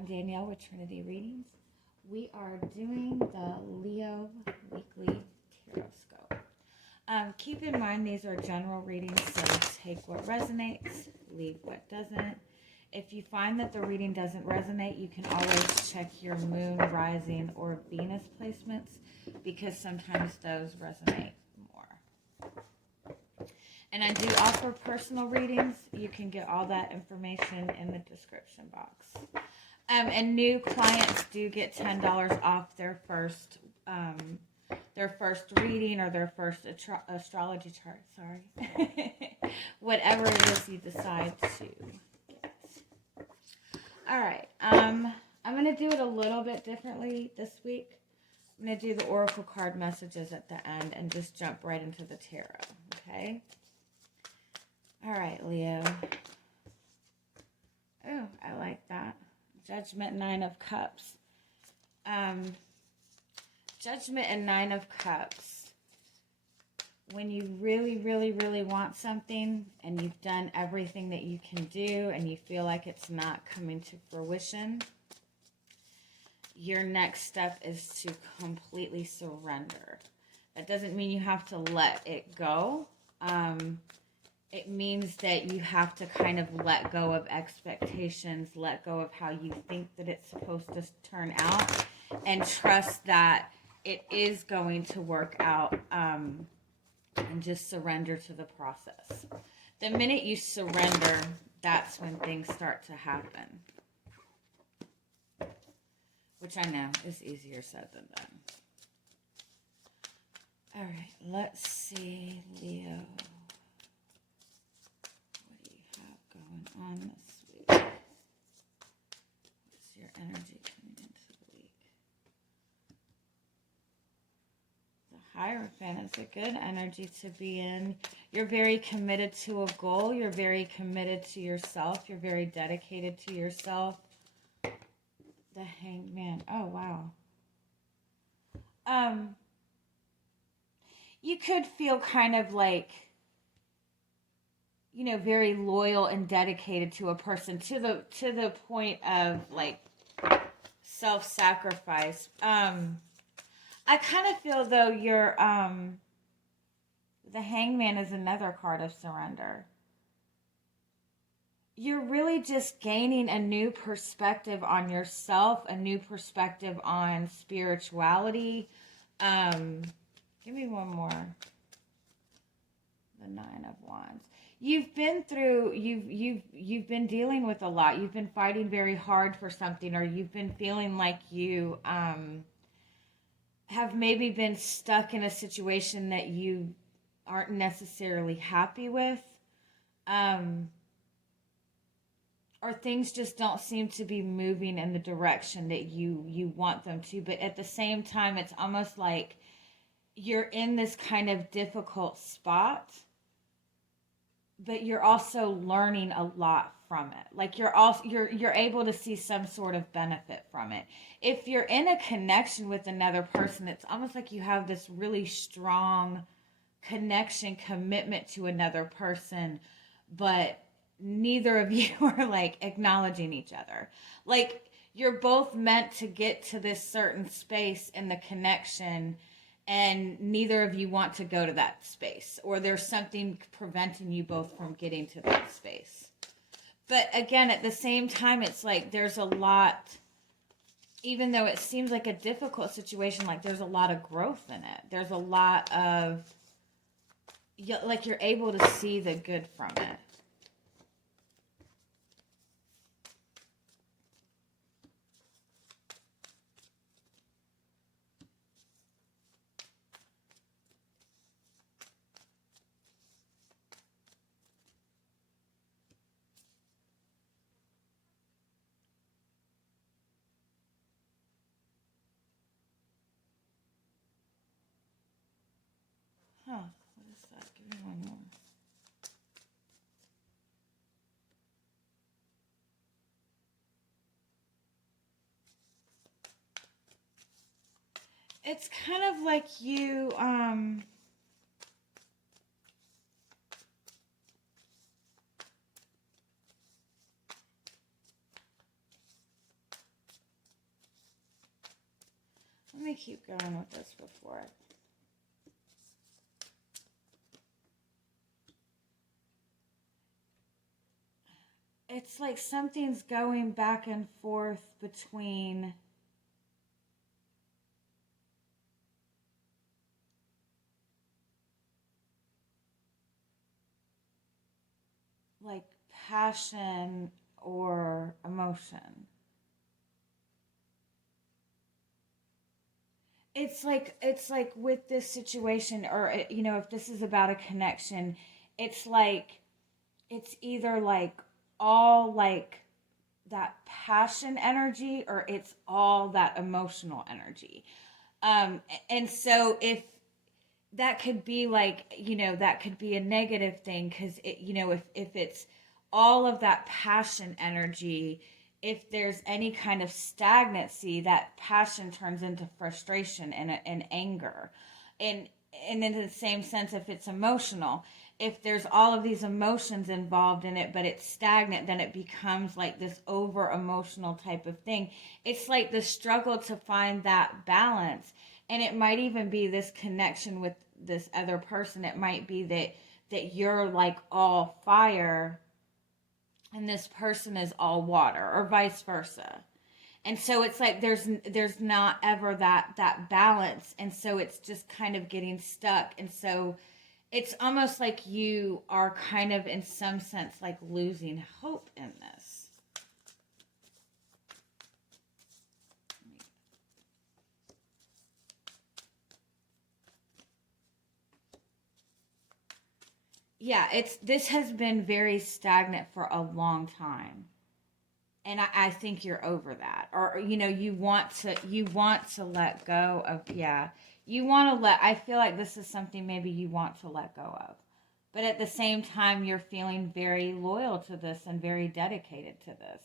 I'm Danielle with Trinity Readings. We are doing the Leo Weekly Tarotscope. Keep in mind these are general readings, so take what resonates, leave what doesn't. If you find that the reading doesn't resonate, you can always check your moon, rising, or Venus placements because sometimes those resonate more. And I do offer personal readings. You can get all that information in the description box. And new clients do get $10 off their first reading or their first astrology chart. Sorry, whatever it is you decide to get. All right. I'm gonna do it a little bit differently this week. I'm gonna do the oracle card messages at the end and just jump right into the tarot. Okay. All right, Leo. Oh, I like that. Judgment, Nine of Cups. Judgment and Nine of Cups. When you really, really, really want something and you've done everything that you can do and you feel like it's not coming to fruition, your next step is to completely surrender. That doesn't mean you have to let it go. It means that you have to kind of let go of expectations, let go of how you think that it's supposed to turn out, and trust that it is going to work out, and just surrender to the process. The minute you surrender, that's when things start to happen. Which I know is easier said than done. All right, let's see, Leo. On this week. What's your energy coming into the week? The Hierophant is a good energy to be in. You're very committed to a goal. You're very committed to yourself. You're very dedicated to yourself. The Hanged Man. Oh, wow. You could feel kind of like, you know, very loyal and dedicated to a person to the point of like self-sacrifice. I kind of feel though you're the Hangman is another card of surrender. You're really just gaining a new perspective on yourself, a new perspective on spirituality. Give me one more. The Nine of Wands. You've been through, you've been dealing with a lot. You've been fighting very hard for something, or you've been feeling like you have maybe been stuck in a situation that you aren't necessarily happy with. Or things just don't seem to be moving in the direction that you want them to. But at the same time, it's almost like you're in this kind of difficult spot, but you're also learning a lot from it. Like you're able to see some sort of benefit from it. If you're in a connection with another person, it's almost like you have this really strong connection, commitment to another person, but neither of you are like acknowledging each other. Like you're both meant to get to this certain space in the connection, and neither of you want to go to that space, or there's something preventing you both from getting to that space. But again, at the same time, it's like there's a lot, even though it seems like a difficult situation, like there's a lot of growth in it. There's a lot of, like you're able to see the good from it. Huh, what is that? Give me one more. It's kind of like you, keep going with this before. It's like something's going back and forth between like passion or emotion. It's like with this situation, or if this is about a connection, it's like it's either like all like that passion energy, or it's all that emotional energy. And so if that could be like, that could be a negative thing, because if it's all of that passion energy, if there's any kind of stagnancy, that passion turns into frustration and anger. And in the same sense, if it's emotional, if there's all of these emotions involved in it, but it's stagnant, then it becomes like this over emotional type of thing. It's like the struggle to find that balance. And it might even be this connection with this other person. It might be that you're like all fire and this person is all water, or vice versa. And so it's like there's not ever that balance, and so it's just kind of getting stuck. And so it's almost like you are kind of in some sense like losing hope in this. Yeah, this has been very stagnant for a long time. And I think you're over that. Or you want to let go of, yeah. I feel like this is something maybe you want to let go of. But at the same time, you're feeling very loyal to this and very dedicated to this.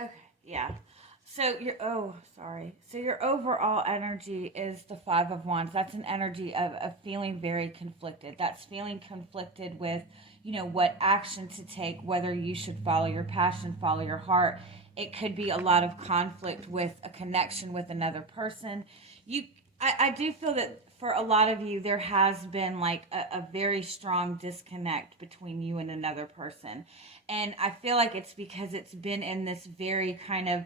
Okay, yeah. So your overall energy is the Five of Wands. That's an energy of feeling very conflicted. That's feeling conflicted with, what action to take, whether you should follow your passion, follow your heart. It could be a lot of conflict with a connection with another person. I do feel that for a lot of you, there has been like a very strong disconnect between you and another person. And I feel like it's because it's been in this very kind of,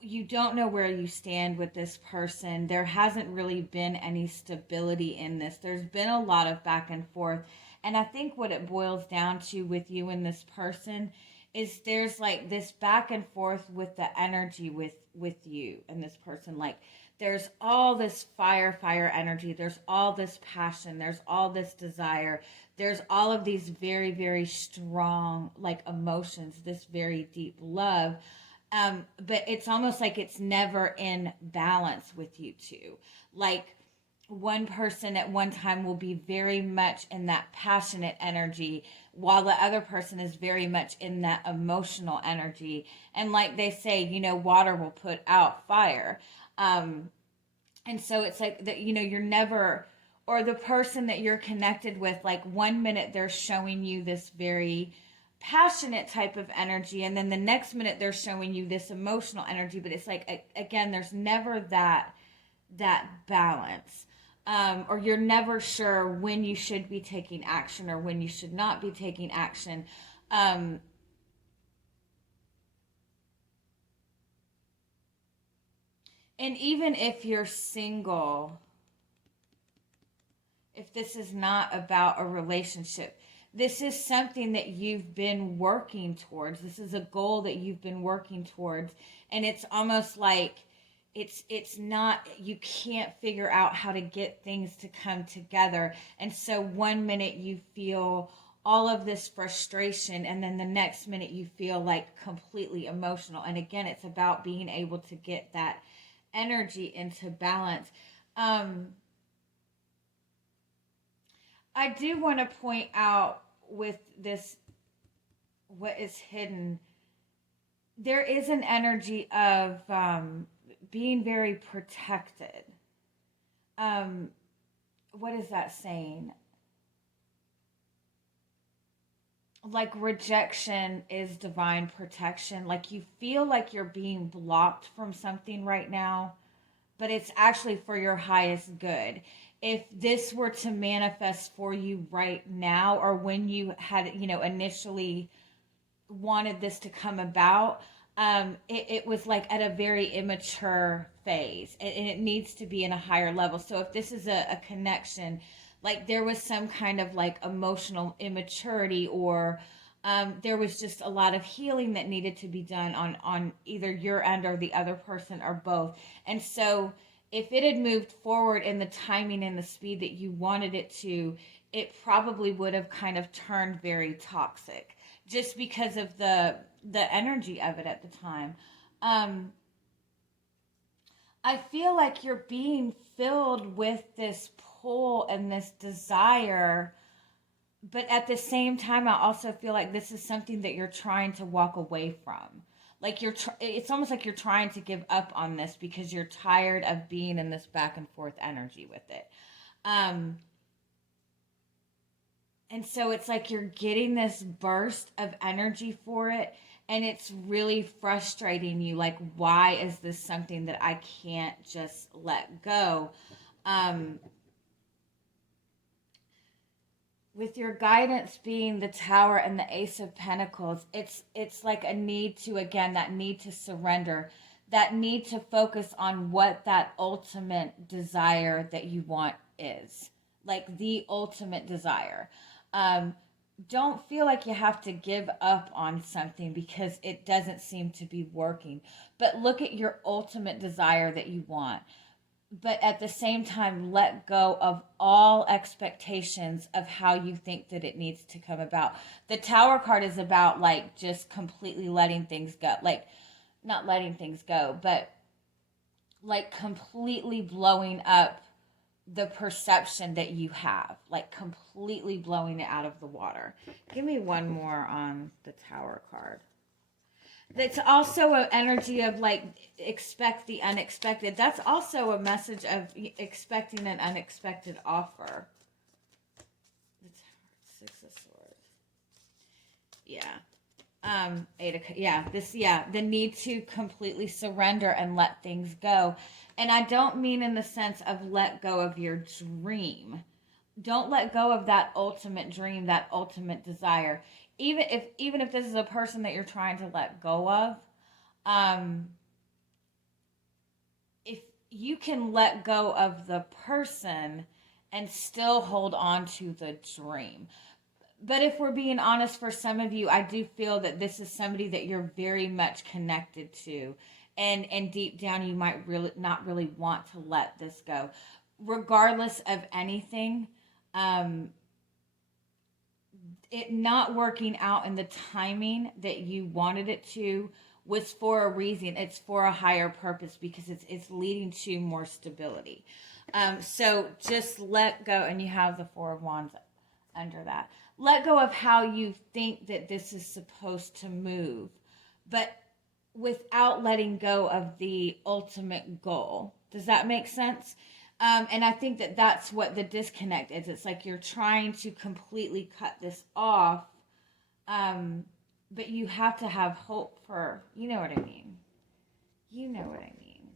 you don't know where you stand with this person. There hasn't really been any stability in this. There's been a lot of back and forth. And I think what it boils down to with you and this person is there's like this back and forth with the energy with you and this person. Like there's all this fire energy. There's all this passion. There's all this desire. There's all of these very, very strong like emotions, this very deep love. But it's almost like it's never in balance with you two. Like one person at one time will be very much in that passionate energy, while the other person is very much in that emotional energy. And like they say, water will put out fire. And so it's like that, you're never, or the person that you're connected with, like 1 minute they're showing you this very passionate type of energy, and then the next minute they're showing you this emotional energy. But it's like, again, there's never that balance. Or you're never sure when you should be taking action or when you should not be taking action. And even if you're single, if this is not about a relationship, this is something that you've been working towards. This is a goal that you've been working towards. And it's almost like it's not, you can't figure out how to get things to come together. And so 1 minute you feel all of this frustration, and then the next minute you feel like completely emotional. And again, it's about being able to get that energy into balance. I do want to point out with this, what is hidden, there is an energy of being very protected. What is that saying? Like rejection is divine protection. Like you feel like you're being blocked from something right now, but it's actually for your highest good. If this were to manifest for you right now, or when you had, initially wanted this to come about, it was like at a very immature phase, and it needs to be in a higher level. So if this is a connection, like there was some kind of like emotional immaturity, or there was just a lot of healing that needed to be done on either your end or the other person, or both. And so if it had moved forward in the timing and the speed that you wanted it to, it probably would have kind of turned very toxic, just because of the energy of it at the time. I feel like you're being filled with this pull and this desire, but at the same time, I also feel like this is something that you're trying to walk away from. Like it's almost like you're trying to give up on this because you're tired of being in this back and forth energy with it. And so it's like you're getting this burst of energy for it, and it's really frustrating you. Like, why is this something that I can't just let go? With your guidance being the Tower and the Ace of Pentacles, it's like a need to, again, that need to surrender, that need to focus on what that ultimate desire that you want is, like the ultimate desire. Don't feel like you have to give up on something because it doesn't seem to be working, but look at your ultimate desire that you want. But at the same time, let go of all expectations of how you think that it needs to come about. The Tower card is about like just completely letting things go. Like, not letting things go, but like completely blowing up the perception that you have. Like completely blowing it out of the water. Give me one more on the Tower card. That's also an energy of like expect the unexpected. That's also a message of expecting an unexpected offer. The Tower, 6 of Swords. Yeah. The need to completely surrender and let things go. And I don't mean in the sense of let go of your dream. Don't let go of that ultimate dream, that ultimate desire. Even if this is a person that you're trying to let go of, if you can let go of the person and still hold on to the dream. But if we're being honest, for some of you, I do feel that this is somebody that you're very much connected to, and deep down you might really not really want to let this go. Regardless of anything, it not working out in the timing that you wanted it to was for a reason. It's for a higher purpose, because it's leading to more stability. So just let go, and you have the Four of Wands under that. Let go of how you think that this is supposed to move, but without letting go of the ultimate goal. Does that make sense? And I think that that's what the disconnect is. It's like you're trying to completely cut this off, but you have to have hope for, you know what I mean. You know what I mean.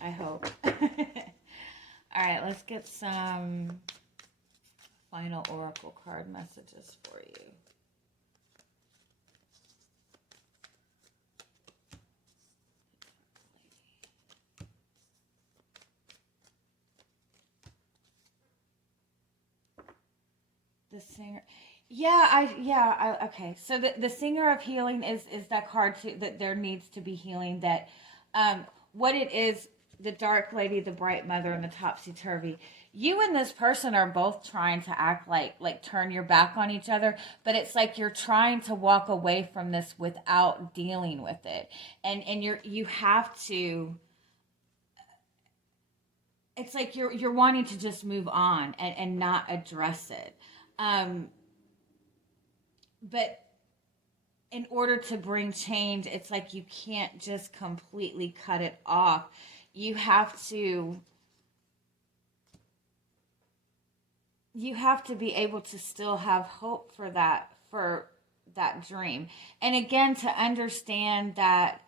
I hope. All right, let's get some final oracle card messages for you. The singer. Okay. So the singer of healing is that card too, that there needs to be healing, that what it is, the dark lady, the bright mother, and the topsy-turvy. You and this person are both trying to act like turn your back on each other, but it's like you're trying to walk away from this without dealing with it. And you have to, it's like you're wanting to just move on and not address it. But in order to bring change, it's like you can't just completely cut it off. You have to be able to still have hope for that dream. And again, to understand that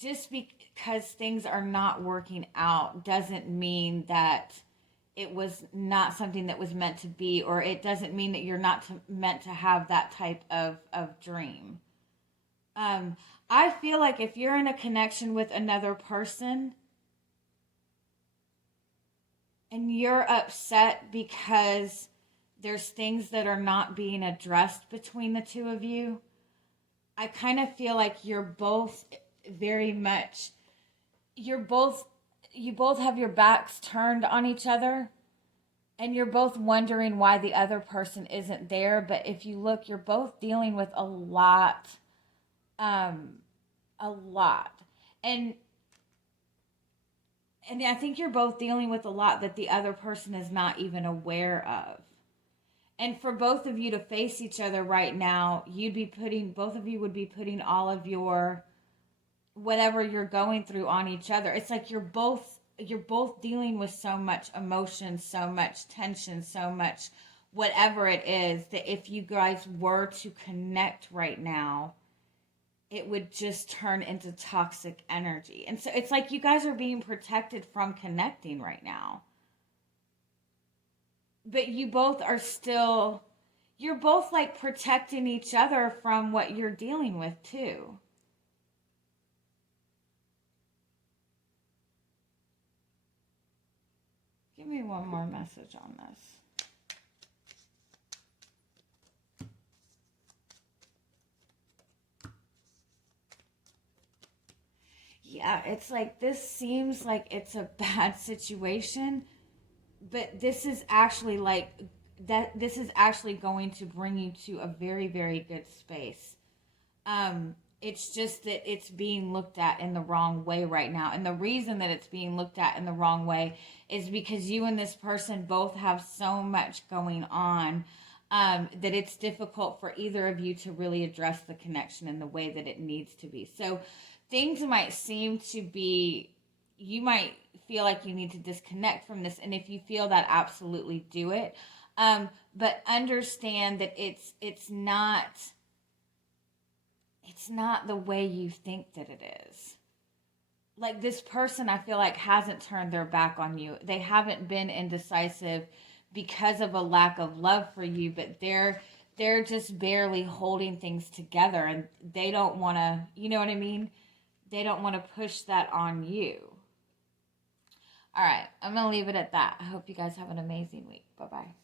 just because things are not working out doesn't mean that it was not something that was meant to be, or it doesn't mean that you're not meant to have that type of dream. I feel like if you're in a connection with another person and you're upset because there's things that are not being addressed between the two of you, I kind of feel like you're both very much, you both have your backs turned on each other, and you're both wondering why the other person isn't there. But if you look, you're both dealing with a lot. And I think you're both dealing with a lot that the other person is not even aware of. And for both of you to face each other right now, both of you would be putting all of your, whatever you're going through, on each other. It's like you're both dealing with so much emotion, so much tension, so much whatever it is, that if you guys were to connect right now, it would just turn into toxic energy. And so it's like you guys are being protected from connecting right now. But you both are still, you're both like protecting each other from what you're dealing with too. Give me one more message on this. Yeah, it's like this seems like it's a bad situation, but this is actually this is actually going to bring you to a very, very good space. It's just that it's being looked at in the wrong way right now. And the reason that it's being looked at in the wrong way is because you and this person both have so much going on, that it's difficult for either of you to really address the connection in the way that it needs to be. So things might seem to be, you might feel like you need to disconnect from this. And if you feel that, absolutely do it. But understand that it's not the way you think that it is. Like, this person, I feel like, hasn't turned their back on you. They haven't been indecisive because of a lack of love for you, but they're just barely holding things together, and they don't want to, you know what I mean? They don't want to push that on you. All right, I'm going to leave it at that. I hope you guys have an amazing week. Bye-bye.